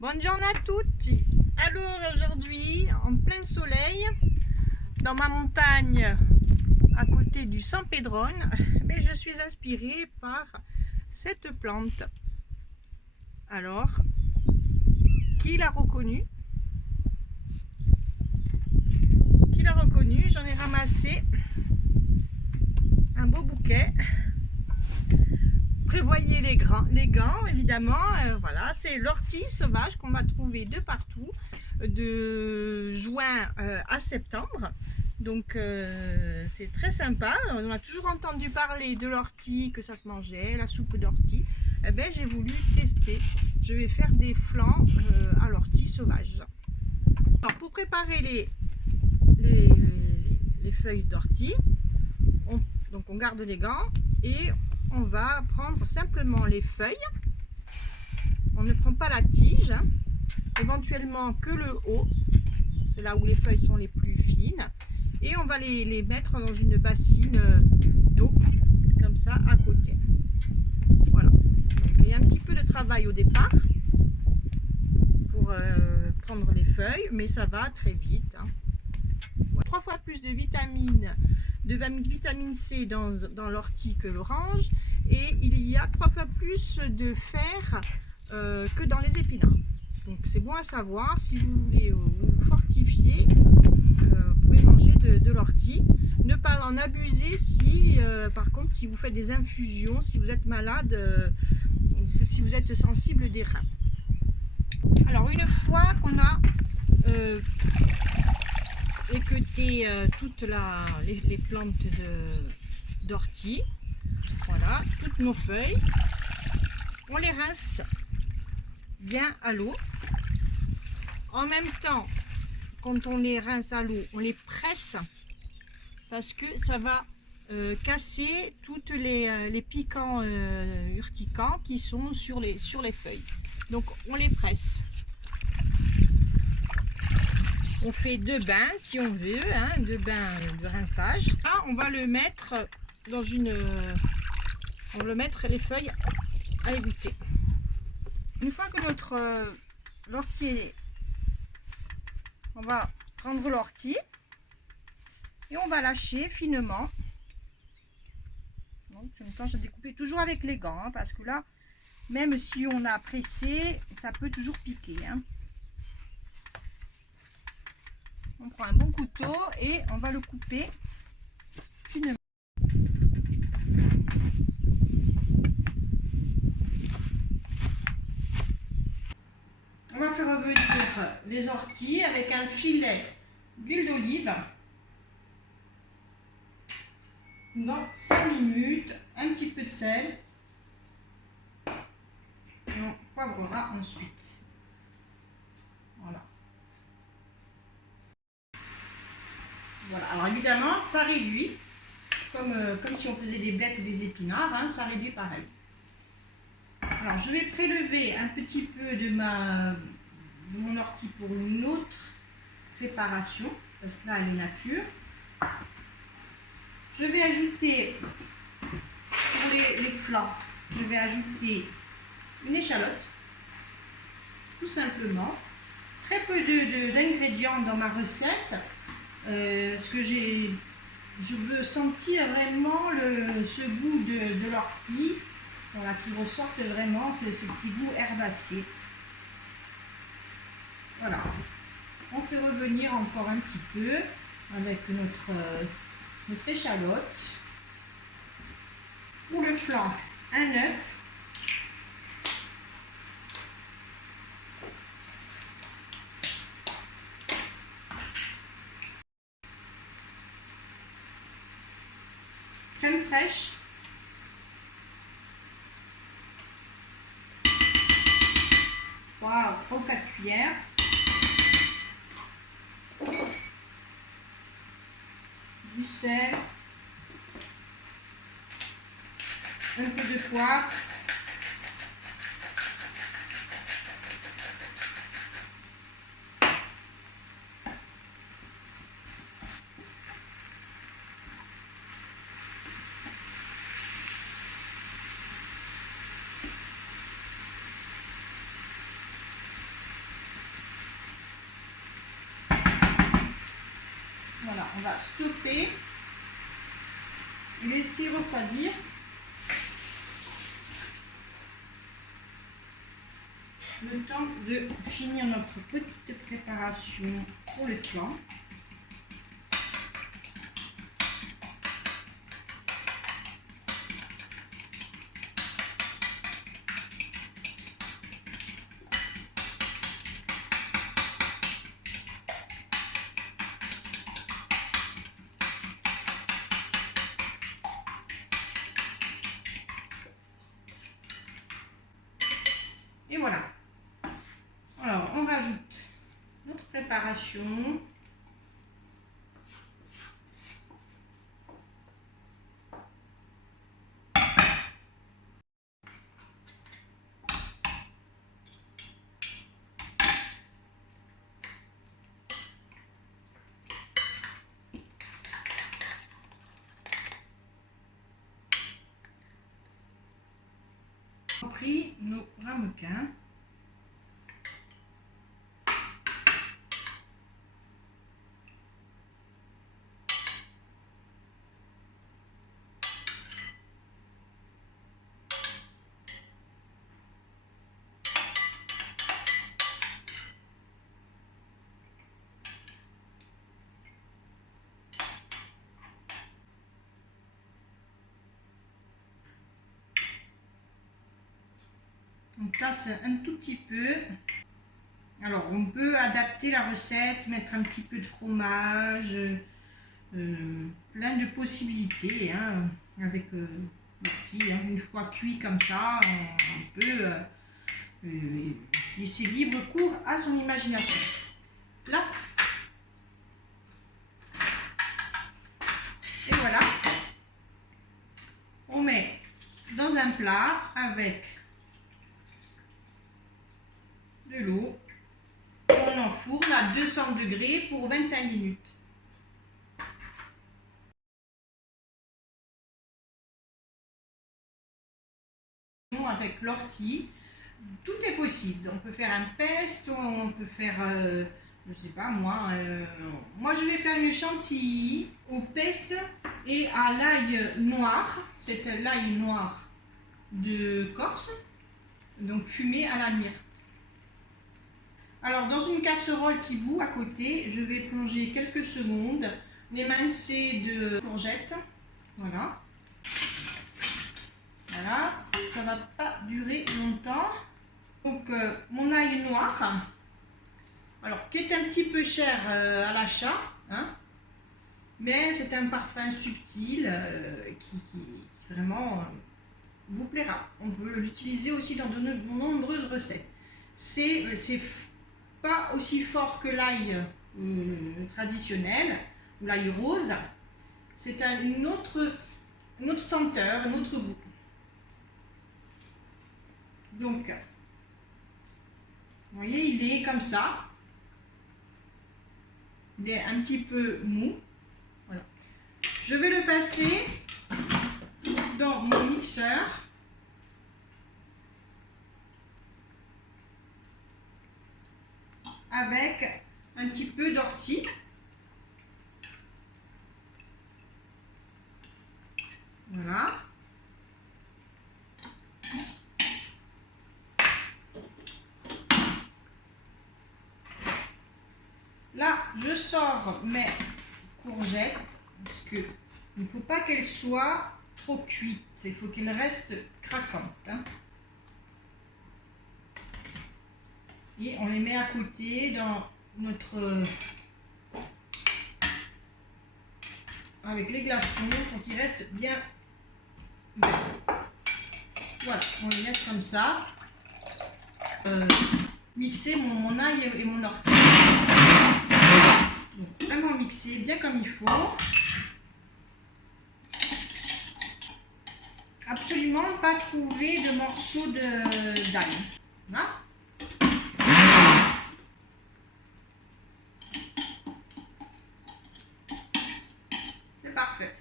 Buongiorno à tutti. Alors aujourd'hui, en plein soleil, dans ma montagne à côté du San Pedrone, mais je suis inspirée par cette plante. Alors, qui l'a reconnue? Qui l'a reconnue? J'en ai ramassé un beau bouquet. Prévoyez les gants évidemment. Voilà, c'est l'ortie sauvage qu'on va trouver de partout, de juin à septembre. Donc c'est très sympa. On a toujours entendu parler de l'ortie, que ça se mangeait, la soupe d'ortie. Eh bien, j'ai voulu tester. Je vais faire des flancs à l'ortie sauvage. Alors, pour préparer les feuilles d'ortie, donc on garde les gants et on va prendre simplement les feuilles. On ne prend pas la tige, hein. Éventuellement que le haut, c'est là où les feuilles sont les plus fines, et on va les mettre dans une bassine d'eau comme ça à côté. Voilà, donc il y a un petit peu de travail au départ pour prendre les feuilles, mais ça va très vite, hein. Voilà. 3 fois plus de vitamine C dans l'ortie que l'orange, et il y a 3 fois plus de fer que dans les épinards. Donc c'est bon à savoir. Si vous voulez vous fortifier, vous pouvez manger de l'ortie. Ne pas en abuser si par contre si vous faites des infusions, si vous êtes malade, si vous êtes sensible des reins. Alors une fois qu'on a équeuté toutes les plantes d'ortie, voilà, toutes nos feuilles, on les rince bien à l'eau. En même temps, quand on les rince à l'eau, on les presse parce que ça va casser toutes les piquants urticants qui sont sur les feuilles. Donc on les presse. On fait 2 bains si on veut, hein, 2 bains de rinçage. Là, on va le mettre dans on va le mettre les feuilles à égoutter. Une fois que notre l'ortie est, on va prendre l'ortie et on va lâcher finement. Donc je me tâche à découper toujours avec les gants, hein, parce que là, même si on a pressé, ça peut toujours piquer, hein. On prend un bon couteau et on va le couper finement. On va faire revenir les orties avec un filet d'huile d'olive dans 5 minutes, un petit peu de sel et on poivrera ensuite. Voilà. Voilà. Alors évidemment, ça réduit, comme si on faisait des blettes ou des épinards, hein, ça réduit pareil. Alors je vais prélever un petit peu de mon ortie pour une autre préparation, parce que là elle est nature. Je vais ajouter pour les flancs, je vais ajouter une échalote, tout simplement. Très peu d'ingrédients dans ma recette, parce que je veux sentir vraiment ce goût de l'ortie, voilà, qui ressorte vraiment ce petit goût herbacé. Voilà, on fait revenir encore un petit peu avec notre échalote. Pour le flanc, un œuf. Crème fraîche. Wow, 3-4 cuillères. Du sel. Un peu de poivre. on va stopper et laisser refroidir. Le temps de finir notre petite préparation pour le flan. Et voilà. Alors, on rajoute notre préparation. On a pris nos ramequins. Donc là, c'est un tout petit peu. Alors, on peut adapter la recette, mettre un petit peu de fromage, plein de possibilités, hein, avec l'ortie, hein. Une fois cuit comme ça, on peut laisser libre cours à son imagination. Là. Et voilà. On met dans un plat avec de l'eau. On enfourne à 200 degrés pour 25 minutes. Avec l'ortie, tout est possible. On peut faire un pesto, on peut faire, je sais pas moi, moi je vais faire une chantilly au pesto et à l'ail noir. C'est l'ail noir de Corse, donc fumé à la myrte. Alors, dans une casserole qui bout à côté, je vais plonger quelques secondes l'émincé de courgettes. Voilà. Voilà, ça ne va pas durer longtemps. Donc, mon ail noir, alors qui est un petit peu cher à l'achat, hein, mais c'est un parfum subtil qui vraiment vous plaira. On peut l'utiliser aussi dans de nombreuses recettes. C'est pas aussi fort que l'ail traditionnel ou l'ail rose, c'est une autre senteur, un autre goût. Donc, vous voyez, il est comme ça, il est un petit peu mou. Voilà. Je vais le passer dans mon mixeur. Avec un petit peu d'ortie. Voilà. Là, je sors mes courgettes parce que il ne faut pas qu'elles soient trop cuites. Il faut qu'elles restent craquantes, hein. Et on les met à côté dans notre... avec les glaçons pour qu'ils restent bien verts. Voilà, on les met comme ça. Mixer mon ail et mon ortie. Donc, vraiment mixer bien comme il faut. Absolument pas trouver de morceaux d'ail. Voilà. Parfait.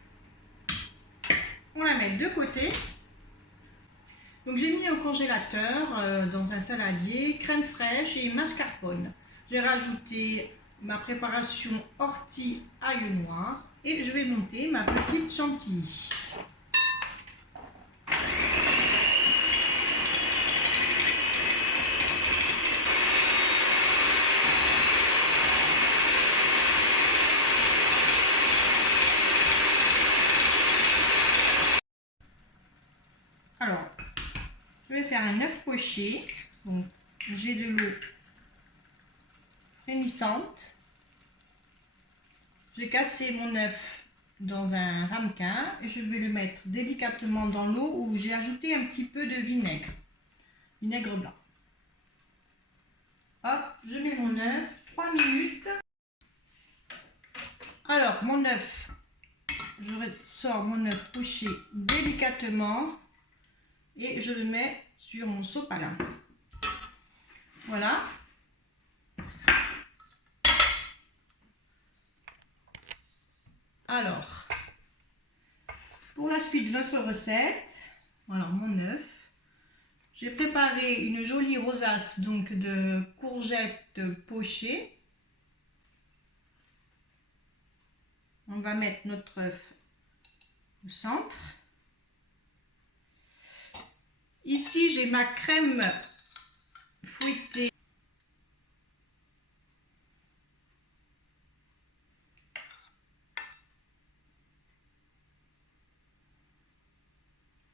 On la met de côté. Donc j'ai mis au congélateur dans un saladier crème fraîche et mascarpone. J'ai rajouté ma préparation ortie ail noir et je vais monter ma petite chantilly. Alors, je vais faire un œuf poché. Donc, j'ai de l'eau frémissante. J'ai cassé mon œuf dans un ramequin et je vais le mettre délicatement dans l'eau où j'ai ajouté un petit peu de vinaigre blanc. Hop, je mets mon œuf, 3 minutes. Alors, mon œuf, je sors mon œuf poché délicatement et je le mets sur mon sopalin. Voilà. Alors, pour la suite de notre recette, voilà mon œuf. J'ai préparé une jolie rosace donc de courgettes pochées. On va mettre notre œuf au centre. Ici, j'ai ma crème fouettée.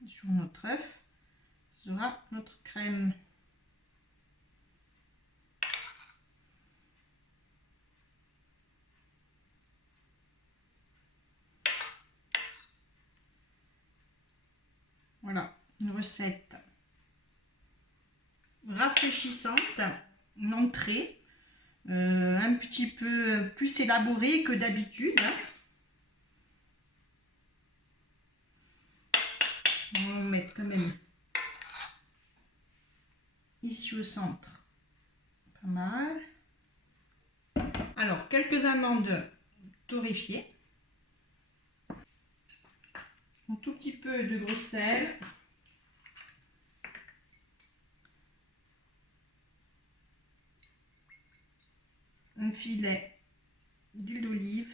Sur notre œuf, ce sera notre crème. Voilà, une recette rafraîchissante, une entrée, un petit peu plus élaborée que d'habitude. On va mettre quand même ici au centre, pas mal. Alors, quelques amandes torréfiées, un tout petit peu de gros sel, un filet d'huile d'olive,